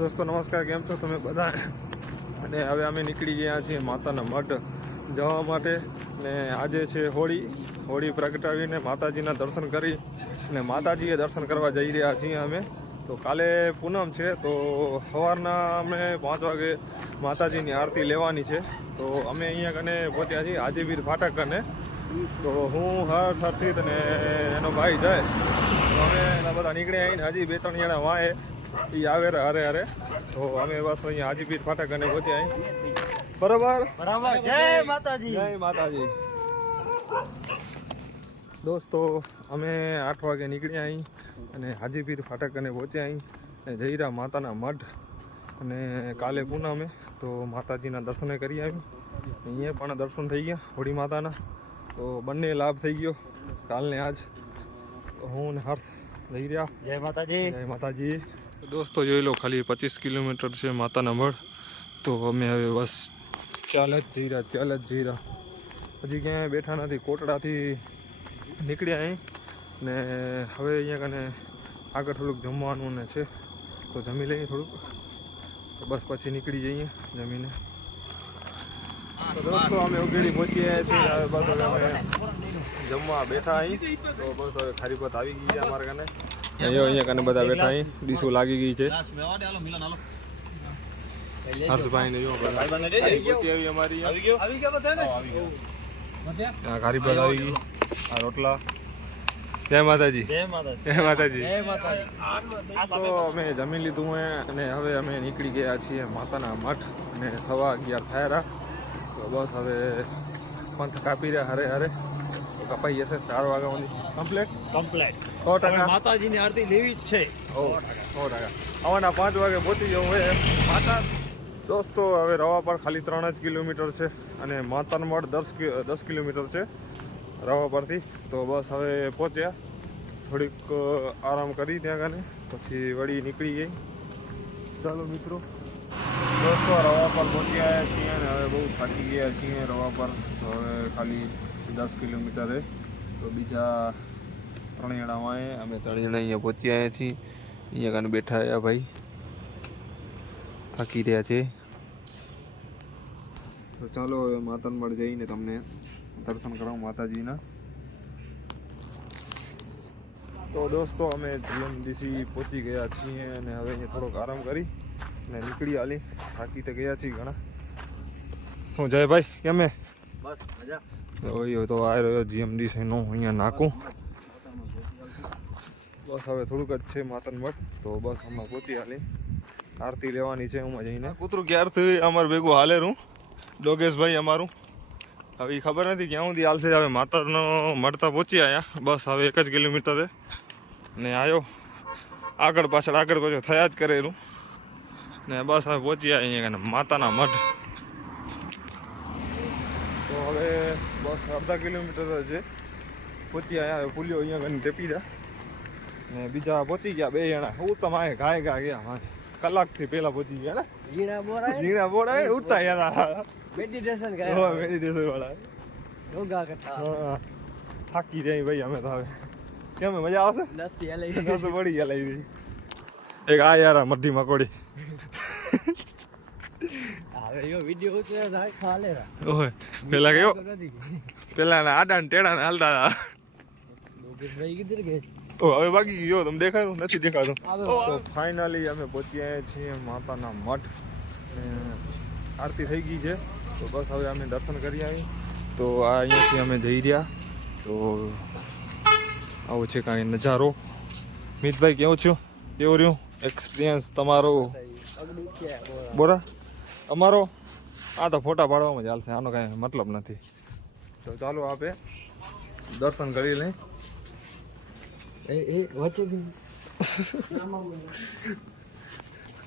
दोस्तों नमस्कार, केम छो તમે બધા? અને હવે અમે નીકળી ગયા છીએ માતાના મઢ જવા માટે ને આજે છે હોળી પ્રગટાવીને માતાજીના દર્શન કરી અને માતાજીએ દર્શન કરવા જઈ રહ્યા છીએ અમે. તો કાલે પૂનમ છે તો સવારના અમે 5 વાગે માતાજીની આરતી લેવાની છે. તો અમે અહીંયા કને પહોંચ્યા છીએ હાજીપીર ફાટક કને. તો હું હર્ષિત અને એનો ભાઈ જાય તો અમે એના બધા નીકળ્યા આવીને હજી 2-3 જણા વાંહે એ આવે હારે તો અમે બસ અહીંયા હાજીપીર ફાટક અને પહોંચ્યા અહીં. બરાબર. જય માતાજી. જય માતાજી. દોસ્તો અમે 8 વાગે નીકળ્યા અહીં અને હાજીપીર ફાટક અને પહોંચ્યા અહીં અને જયરા માતાના મઢ. અને કાલે પૂનમે તો માતાજીના દર્શને કરી આવી. અહીંયા પણ દર્શન થઈ ગયા હોળી માતાના. તો બંને લાભ થઈ ગયો કાલને આજ. હું ને હર્ષ જઈ રહ્યા. જય માતાજી. જય માતાજી. દોસ્તો જોઈ લો, ખાલી 25 કિલોમીટર છે માતાના મઢ. તો અમે હવે બસ ચાલ જ જઈ રહ્યા. હજી ક્યાંય બેઠા નથી. કોટડાથી નીકળ્યા અહીં ને હવે અહીંયા કને આગળ થોડુંક જમવાનું ને છે તો જમી લઈએ થોડુંક. તો બસ પછી નીકળી જઈએ જમીને. તો દોસ્તો અમે ઉગેડી પહોંચી ગયા છીએ. હવે બસ હવે અમે જમવા બેઠા અહીં. તો બસ હવે ખારીપત આવી ગઈ છે અમારે કને. અહીંયા કને બધા બેઠા અહીં. ડીશો લાગી ગઈ છે. હર્ષભાઈ ને જો પહોંચી આવી અમારી. ખારીપત આવી ગઈ. આ રોટલા. જય માતાજી. જય માતાજી. જય માતાજી. જય માતાજી. તો અમે જમી લીધું હોય અને હવે અમે નીકળી ગયા છીએ માતાના મઠ અને 11:15 થયા. તો બસ હવે પંથ કાપી રહ્યા હારે તો કપાઈ જશે 4 વાગ્યા સુધી કમ્પ્લીટ 100%. માતાજીની આરતી લેવી જ છે. 100%. આવવાના 5 વાગે પહોંચી જવું હોય માતા. દોસ્તો હવે રવા પર ખાલી 3 જ કિલોમીટર છે અને માતાનો મઠ 10 કિલોમીટર છે રવા પરથી. તો બસ હવે પહોંચ્યા. થોડીક આરામ કરી ત્યાં ગાને પછી વળી નીકળી ગઈ. ચાલો મિત્રો. દોસ્તો રવા પર પહોંચી આવ્યા છીએ અને હવે બહુ થાકી ગયા છીએ રવા પર. તો હવે ખાલી 10 કિલોમીટર તો બીજા 3 જણા વાંહે. અમે 3 જણા અહીંયા પહોંચી આવ્યા છીએ. અહીંયા કાને બેઠા આવ્યા ભાઈ, થાકી રહ્યા છે. તો ચાલો હવે માતાના મઢ જઈને તમને દર્શન કરાવું માતાજીના. તો દોસ્તો અમે જીએમડીસી પહોંચી ગયા છીએ અને હવે અહીંયા થોડોક આરામ કરી અને નીકળી આલી. થાકી તો ગયા છીએ ઘણા. શું જાય ભાઈ કેમે? બસ મજા. તો આ રહ્યો જીએમડીસીનો અહીંયા નાકું. બસ હવે થોડુંક જ છે માતાના મઢ. તો બસ હમણાં પહોંચી આલી. આરતી લેવાની છે હું જઈને. કૂતરું ક્યારથી અમારે ભેગું હાલેરું ડોગેશભાઈ અમારું. હવે એ ખબર નથી ક્યાં સુધી હાલશે. હવે માતાનો મળતા પહોંચી આવ્યા. બસ હવે 1 જ કિલોમીટરે ને આવ્યો. આગળ પાછળ થયા જ કરેલું ને બસ હવે પહોંચી આવ્યા અહીંયા માતાના મઢ. તો હવે બસ અડધા કિલોમીટર છે પહોંચી આવ્યા. હવે પુલિયો અહીંયા કને ટેપી રહ્યા ને બીજા પહોંચી ગયા 2 જણા. હું તો માએ ગાય ગયા કલાકથી પહેલા પહોંચી ગયા ને. જીણા બોરા ઉઠતા ગયા. મેડિટેશન વાળા યોગા કરતા. થાકી જાય ભાઈ અમે તો. હવે કેમ મજા આવશે? લસ્સી લઈ નસો પડી ગયા લઈ. એક આ યાર મરધી મકોડી. હવે યો વિડિયો ઉતરે થાય ખાલે રા. ઓય પેલા કયો પેલા આડા ને ટેડા ને હાલતા હતા. ડોગેશભાઈ કિધર ગયે? ઓ હવે બાકી ગયો. તમે દેખાયું નથી? દેખાતું. તો ફાઇનલી અમે પહોંચી આવ્યા છીએ માતાના મઠ. આરતી થઈ ગઈ છે તો બસ હવે અમે દર્શન કરી આવી. તો આ અહીંયાથી અમે જઈ રહ્યા. તો આવો છે કાંઈ નજારો. મિતભાઈ કેવું રહ્યું એક્સપિરિયન્સ તમારો? બોરા અમારો આ તો ફોટા પાડવામાં જ હાલશે, આનો કાંઈ મતલબ નથી. તો ચાલો આપે દર્શન કરી લઈ.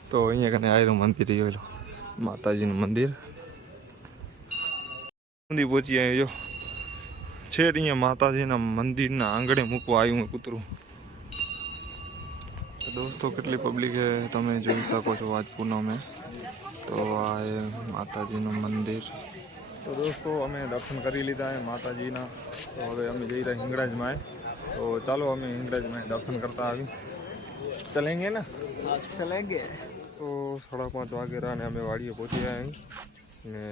તો અહીંયા કને આયરું મંદિર જોયેલું માતાજીનું મંદિર. મંદિર પહોંચી આવ્યો છેટ અહીંયા માતાજીના મંદિરના આંગણે મૂકવા આવ્યું કૂતરું. દોસ્તો કેટલી પબ્લિક છે તમે જોઈ શકો છો આજ પૂનમે. તો આ એ માતાજીનું મંદિર. તો દોસ્તો અમે દર્શન કરી લીધા માતાજીના. તો હવે અમે જઈ રહ્યા હિંગળાજમાં. તો ચાલો અમે હિંગળાજમાં દર્શન કરતા આવી. ચલેંગે ને? ચલેંગે. તો 5:30 વાગેરા અને અમે વાડીએ પહોંચી ગયા અહીં ને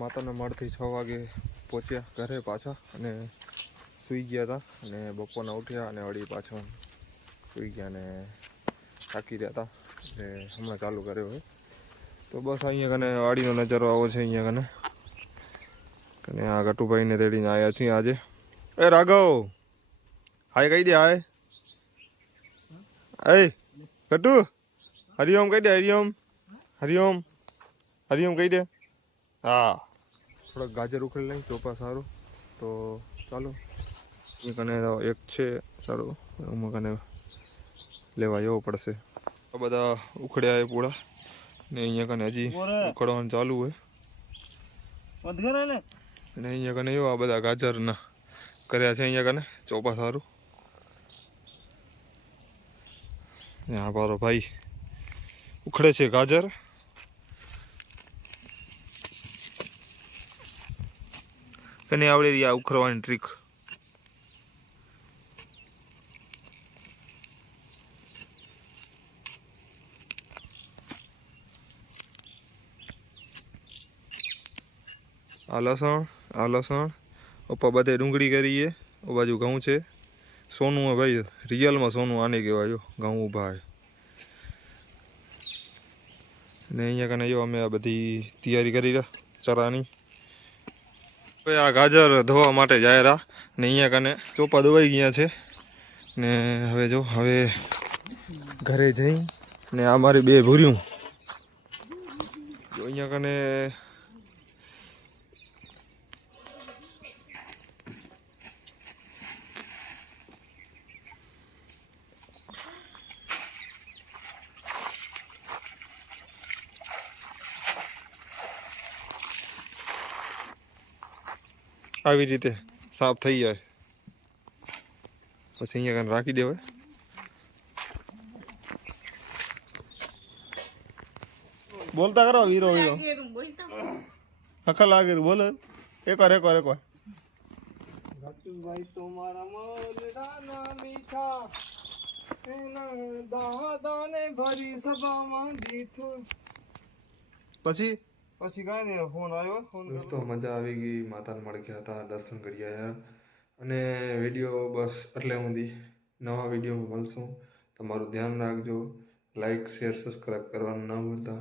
માતાના મઢથી 6 વાગે પહોંચ્યા ઘરે પાછા અને સૂઈ ગયા હતા અને બપોરના ઉઠ્યા અને વળી પાછો સૂઈ ગયા ને થાકી રહ્યા હતા એટલે હમણાં ચાલુ કર્યો હોય. તો બસ અહીંયા કને વાડીનો નજારો આવો છે. અહીંયા કને આ ગટુભાઈને તેડીને આવ્યા છીએ આજે. એ રાઘવ હાય કહી દે. હાય એ ગટુ હરિઓમ કહી દે. હરિઓમ હરિઓમ હરિઓમ કહી દે. હા થોડાક ગાજર ઉખેલ નહીં ચોપા સારું. તો ચાલો એ કને એક છે સારું એમાં કને લેવા જવું પડશે. આ બધા ઉખડ્યા એ પૂળા ને અહીંયા કને હજી ઉખડવાનું ચાલુ હોય અને અહીંયા કને એવા બધા ગાજરના કર્યા છે. અહીંયા કને ચોપા સારું. હા મારો ભાઈ ઉખડે છે ગાજર. તને આવડે રહી આ ઉખડવાની ટ્રીક? આ લસણ ઉપર બધે ડુંગળી કરીએ. ઓ બાજુ ઘઉં છે. સોનું હે ભાઈ, રિયલમાં સોનું આને કહેવાય. ઘઉં ઊભા હે ને અહીંયા કને જો અમે આ બધી તૈયારી કરી રહ્યા ચરાની. હવે આ ગાજર ધોવા માટે જાય રહ્યા ને અહીંયા કને ચોપા ધોવાઈ ગયા છે ને હવે જો હવે ઘરે જઈ ને આ મારી 2 ભૂર્યું જો અહીંયા કને આવી રીતે સાફ થઈ જાય પછી અહીંયા કને રાખી દેવાય. બોલતા કરો વીરો વીરો આખા લાગે બોલો. એકવાર ભાઈ તમારા મોરડાના મીઠા એના દાદાને ભરી સભામાં દીઠું. પછી કાંઈ નહીં. ફોન આવ્યો. દોસ્તો મજા આવી ગઈ. માતાને મળી ગયા હતા, દર્શન કરી આવ્યા અને વિડીયો બસ એટલે સુધી. નવા વિડીયોમાં મળશું. તમારું ધ્યાન રાખજો. લાઈક શેર સબસ્ક્રાઈબ કરવાનું ના ભૂલતા.